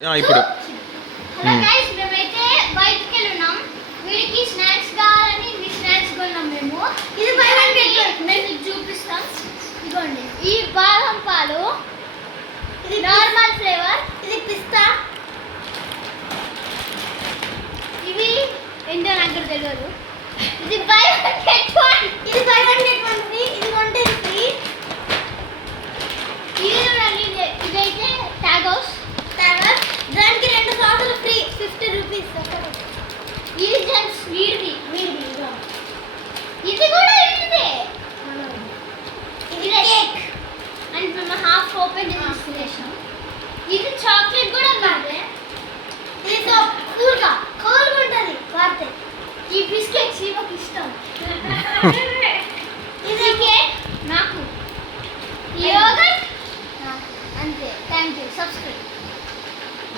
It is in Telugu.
ఇప్పుడు గైస్ మేమైతే బయటికి వెళ్ళున్నాం. వీడికి స్నాక్స్ కావాలని ఇవి స్నాక్స్ కొన్నాం మేము. ఇది బై వన్ గెట్ వన్. మేము మీకు చూపిస్తాం. ఇదిగోండి ఈ బాదం పాలు, ఇది నార్మల్ ఫ్లేవర్, ఇది పిస్తా, ఇవి ఏంటో నాకు తెలియదు. ఇది బై వన్ గెట్ వన్. ఇది బై వన్ గెట్